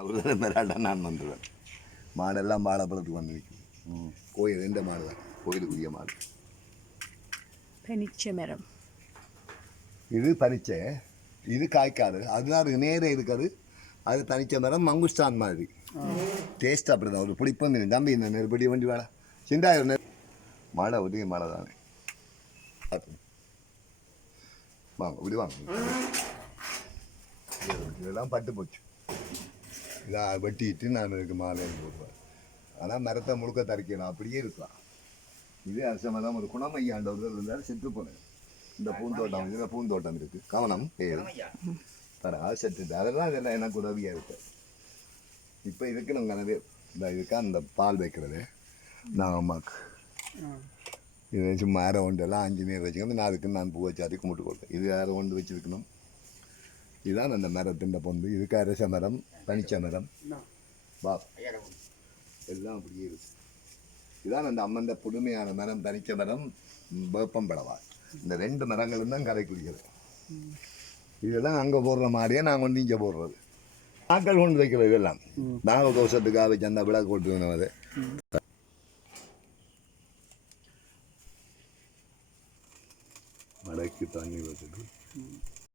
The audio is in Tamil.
அவர் மேலாட்ட நான் வந்துடுவேன். மாடெல்லாம் வாழைப்பழத்துக்கு வந்து நிற்கும். கோயில் எந்த மாடு தான். கோயிலுக்குரிய மாடு. பனிச்ச மரம். இது பறிச்சை இது காய்க்காது. அதுதான் நேரே இருக்காது. அது தனிச்ச மரம் மங்குஸ்தான் மாதிரி. டேஸ்ட் அப்படி தான். ஒரு பிடிப்பு வந்து தம்பி இந்த நெருப்படி வண்டி வேலை சிண்டாயிரம் நெரு மழை ஒதுங்கி மழை தானே. வாங்க இப்படி வாங்க. இதெல்லாம் பட்டு போச்சு. இதை வெட்டிட்டு நான் இதுக்கு மாலை போடுவேன் ஆனால் மரத்தை முழுக்க தரிக்கலாம் அப்படியே இருக்கலாம். இதே அரச மரம் ஒரு குணமையாண்டவர்கள் இருந்தால் செத்து போனேன் இந்த பூந்தோட்டம் இதில் பூந்தோட்டம் இருக்கு. கவனம் பேர். தர செத்து அதெல்லாம் இதெல்லாம் எனக்கு உதவியாக இருக்கு. இப்போ இதுக்கு நம்ம கனவே இந்த இதுக்கு அந்த பால் வைக்கிறது நான் அம்மாக்கு இது சும்மா அரை ஒன்றெல்லாம் அஞ்சு நீர் வச்சுக்கணும். நான் அதுக்கு நான் பூ வச்சு அதுக்கு முட்டு கொடுத்தேன் இது அரை ஒன்று வச்சிருக்கணும். இதுதான் அந்த மரத்தின் பொந்து. இதுக்கு அரச மரம் பனிச்ச மரம். வா. எல்லாம் அப்படியே இருக்கு. இதான் அந்த அம்மந்த புதுமையான மரம் தனிச்ச மரம் ம், வேப்பம்பழவா இந்த ரெண்டு மரங்களும் தான் கரை இதெல்லாம் அங்கே போடுற மாதிரியே நான் வந்து இங்கே போடுறது. நாக்கள் கொண்டு வைக்கிறது இதெல்லாம். நாங்கள் தோசத்துக்காக வச்சு அந்த விளக்கு கொண்டு வந்தது மடக்கி தண்ணி வச்சுட்டு